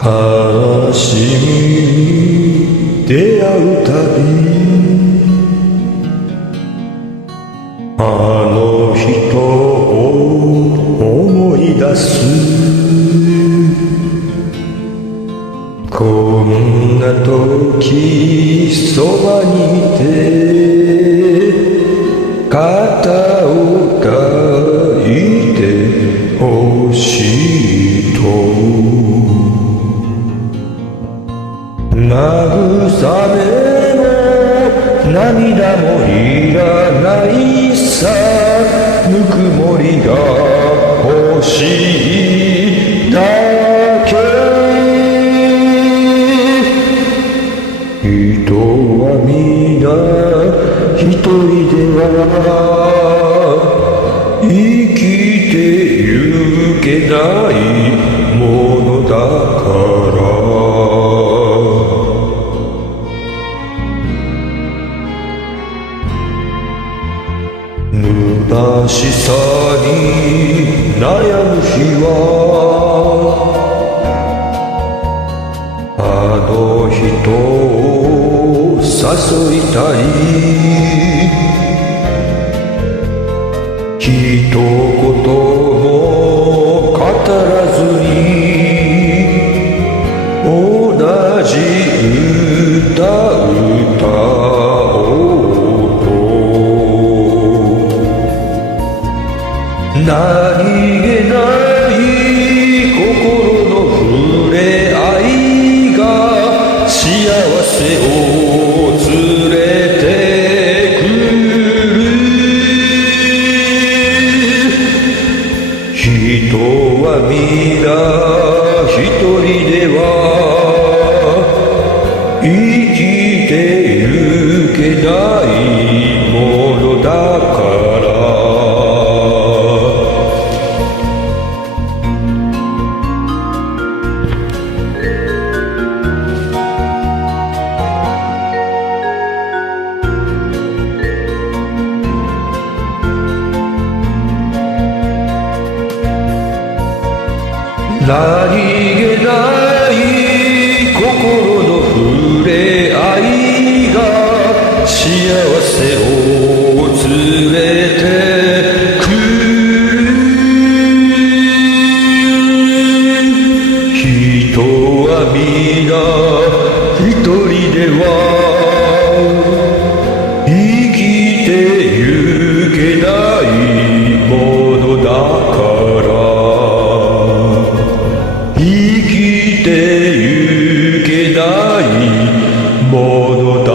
悲しみに出会うたびあの人を思い出すこんな時そばにいて肩を抱いてほしいと慰めも涙もいらないさぬくもりが欲しいだけ人は皆一人では生きてゆけないものだから虚しさに悩む日はあの人を誘いたい一言も語らずに同じ歌おう何気ない心の触れ合いが幸せを連れてくる人は皆一人では生きてゆけないものだから何気ない心の触れ合いが幸せを連れてくる人は皆一人では生きてゆけないものだから生きてゆけないものだ